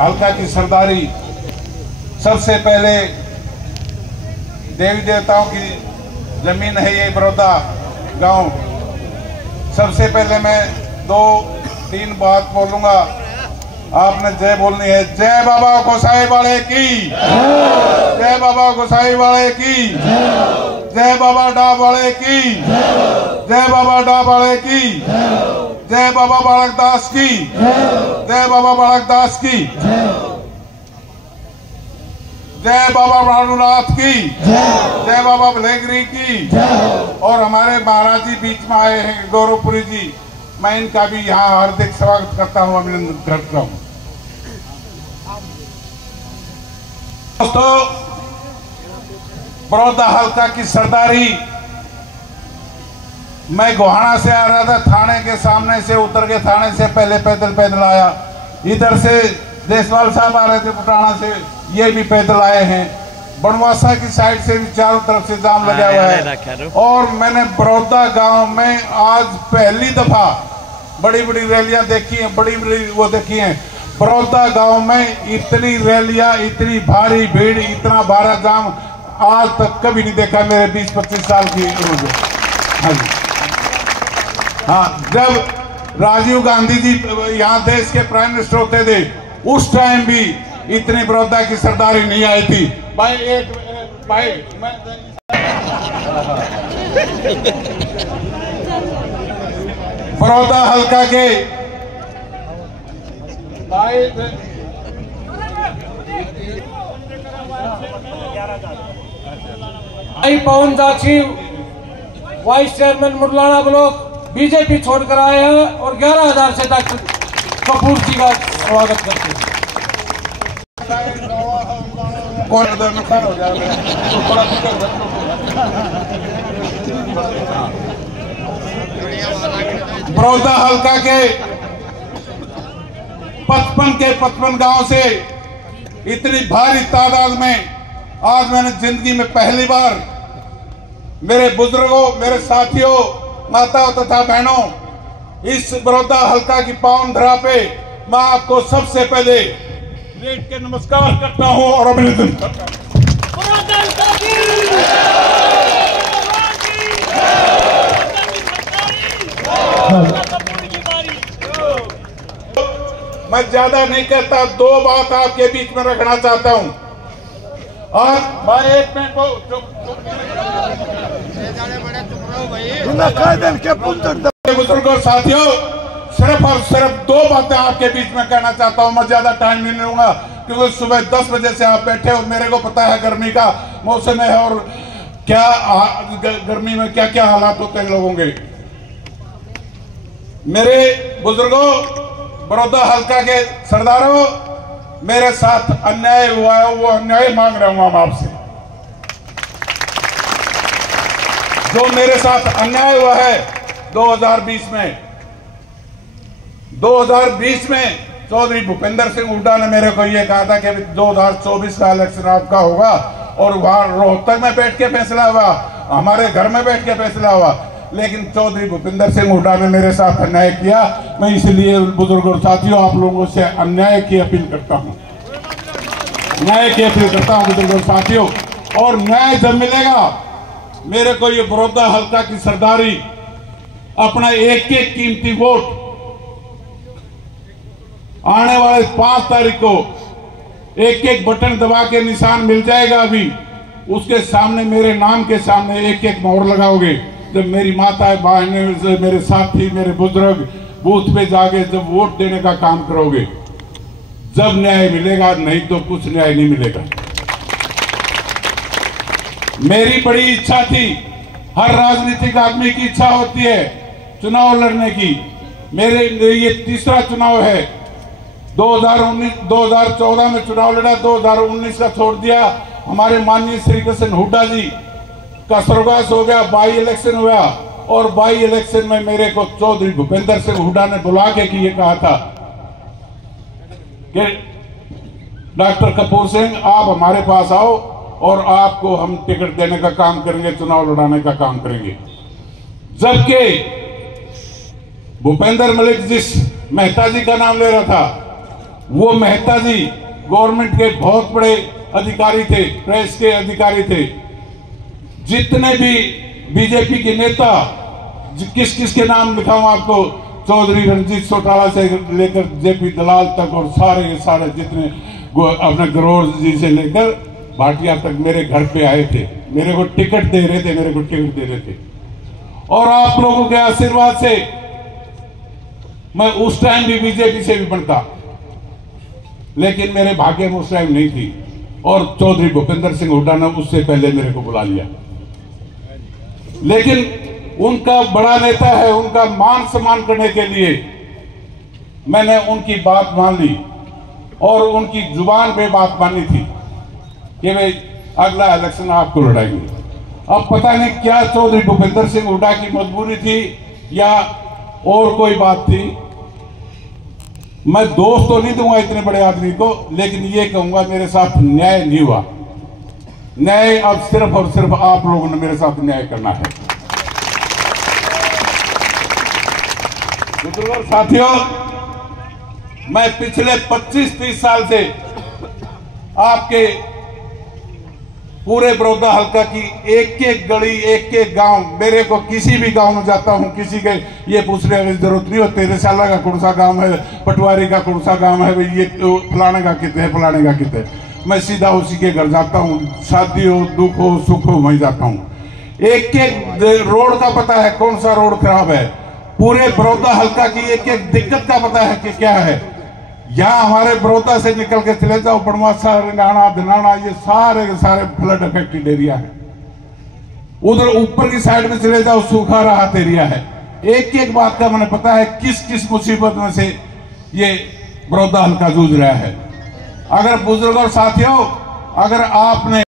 हल्का की सरदारी। सबसे पहले देवी देवताओं की जमीन है ये बड़ौदा गांव। सबसे पहले मैं 2-3 बात बोलूंगा, आपने जय बोलनी है। जय बाबा गोसाई वाले की, जय बाबा गोसाई वाले की, जय बाबा डाब वाले की, जय बाबा डाब वाले की, जय बाबा बालक दास की, जय बाबा बालक दास की, जय बाबा भानुनाथ की, जय बाबा भलेगिरी की। और हमारे महाराज जी बीच में आए हैं, गौरवपुरी जी, मैं इनका भी यहाँ हार्दिक स्वागत करता हूँ, अभिनंदन करता हूँ। दोस्तों, बड़ौदा हल्का की सरदारी, मैं गोहाना से आ रहा था, थाने के सामने से उतर के थाने से पहले पैदल आया। इधर से देसवाल साहब आ रहे थे पुटाना से, ये भी पैदल आए हैं। बनवासा की साइड से भी चारों तरफ से जाम लगा हुआ है। और मैंने बड़ौदा गांव में आज पहली दफा बड़ी बड़ी रैलियां देखी हैं, बड़ी बड़ी वो देखी हैं। बड़ौदा गांव में इतनी रैलियां, इतनी भारी भीड़, इतना भारा जाम आज तक कभी नहीं देखा मेरे 20-25 साल की उम्र में। हाँ जी, हाँ, जब राजीव गांधी जी यहाँ देश के प्राइम मिनिस्टर होते थे, उस टाइम भी इतनी बड़ौदा की सरदारी नहीं आई थी। भाई मैं बड़ौदा हल्का के भाई पवन जाची वाइस चेयरमैन मुरलाना ब्लॉक बीजेपी छोड़कर आए हैं और 11,000 से डॉक्टर कपूर जी का स्वागत करते हैं। नुकसान हो जाएगा। बड़ौदा हल्का के 55 गांव से इतनी भारी तादाद में आज मैंने जिंदगी में पहली बार मेरे बुजुर्गों, मेरे साथियों, माताओं तथा बहनों, इस बड़ौदा हल्का की पावन धरा पे मैं आपको सबसे पहले लेट के नमस्कार करता हूं और अभिनंदन करता हूं। मैं ज्यादा नहीं कहता, 2 बात आपके बीच में रखना चाहता हूं। और भाई एक मिनट को बुजुर्गों, साथियों, सिर्फ और सिर्फ 2 बातें आपके बीच में कहना चाहता हूं। मैं ज्यादा टाइम नहीं लूंगा क्योंकि सुबह 10 बजे से आप बैठे हो। मेरे को पता है गर्मी का मौसम है और क्या गर्मी में क्या क्या हालात होते हैं लोगों के। मेरे बुजुर्गों, बड़ौदा हल्का के सरदारों, मेरे साथ अन्याय हुआ है, वो अन्याय मांग रहा हूं आपसे। जो मेरे साथ अन्याय हुआ है 2020 में चौधरी भूपेंद्र सिंह हुड्डा ने मेरे को ये कहा था कि 2024 का इलेक्शन आपका होगा, और वहां रोहतक में बैठ के फैसला हुआ, हमारे घर में बैठ के फैसला हुआ। लेकिन चौधरी भूपेंद्र सिंह हुड्डा ने मेरे साथ अन्याय किया। मैं इसलिए बुजुर्गों साथियों, आप लोगों से अन्याय की अपील करता हूं, न्याय की अपील करता हूं बुजुर्गों साथियों। और न्याय जब मिलेगा, मेरे को ये बड़ौदा हल्का की सरदारी, अपना एक कीमती वोट आने वाले 5 तारीख को एक बटन दबा के निशान मिल जाएगा। अभी उसके सामने, मेरे नाम के सामने एक मोहर लगाओगे। जब मेरी माताएं, बहनें, मेरे साथी, मेरे बुजुर्ग बूथ पे जाके जब वोट देने का काम करोगे, जब न्याय मिलेगा, नहीं तो कुछ न्याय नहीं मिलेगा। मेरी बड़ी इच्छा थी, हर राजनीतिक आदमी की इच्छा होती है चुनाव लड़ने की। मेरे ये तीसरा चुनाव है। 2014 में चुनाव लड़ा, 2019 का छोड़ दिया। हमारे माननीय श्री कृष्ण हुड्डा जी का स्वर्गवास हो गया, बाई इलेक्शन हुआ, और बाई इलेक्शन में मेरे को चौधरी भूपेंद्र सिंह हुड्डा ने बुला के कि ये कहा था कि डॉक्टर कपूर सिंह, आप हमारे पास आओ और आपको हम टिकट देने का काम करेंगे, चुनाव लड़ाने का काम करेंगे। जबकि भूपेंद्र मलिक जिस मेहता जी का नाम ले रहा था, वो मेहता जी गवर्नमेंट के बहुत बड़े अधिकारी थे, प्रेस के अधिकारी थे। जितने भी बीजेपी के नेता, किस किस के नाम लिखाऊं आपको, चौधरी रणजीत चौटाला से लेकर जेपी दलाल तक और सारे के सारे जितने अपने गरोड़ जी से लेकर भाटिया तक मेरे घर पे आए थे, मेरे को टिकट दे रहे थे, और आप लोगों के आशीर्वाद से मैं उस टाइम भी बीजेपी से भी बनता, लेकिन मेरे भाग्य में उस टाइम नहीं थी। और चौधरी भूपेंद्र सिंह हुड्डा ने उससे पहले मेरे को बुला लिया। लेकिन उनका बड़ा नेता है, उनका मान सम्मान करने के लिए मैंने उनकी बात मान ली और उनकी जुबान पे बात मानी थी कि भाई अगला इलेक्शन आपको लड़ाएंगे। अब पता नहीं क्या चौधरी भूपेंद्र सिंह हुड्डा की मजबूरी थी या और कोई बात थी। मैं दोष तो नहीं दूंगा इतने बड़े आदमी को, लेकिन ये कहूंगा मेरे साथ न्याय नहीं हुआ। न्याय अब सिर्फ और सिर्फ आप लोगों ने मेरे साथ न्याय करना है। मित्रों, साथियों, मैं पिछले 25-30 साल से आपके पूरे बड़ौदा हल्का की एक एक गली, एक एक गांव, मेरे को किसी भी गांव में जाता हूं, किसी के ये पूछने की जरूरत नहीं हो तेरेशाला का कौन सा गांव है, पटवारी का कौन सा गांव है, भाई ये फलाने का कितने है, फलाने का कितने। मैं सीधा उसी के घर जाता हूं, शादी हो, दुख हो, सुख हो, वहीं जाता हूं। एक एक रोड का पता है कौन सा रोड खराब है, पूरे बड़ौदा हल्का की एक एक दिक्कत का पता है कि क्या है। यहाँ हमारे बड़ौदा से निकल के चले जाओ, बनवासा, रिनाना, धनाना, ये सारे के सारे फ्लड अफेक्टेड एरिया है। उधर ऊपर की साइड में चले जाओ, सूखा राहत एरिया है। एक एक बात का मैंने पता है किस किस मुसीबत में से ये बड़ौदा हल्का जूझ रहा है। अगर बुजुर्ग और साथियों, अगर आपने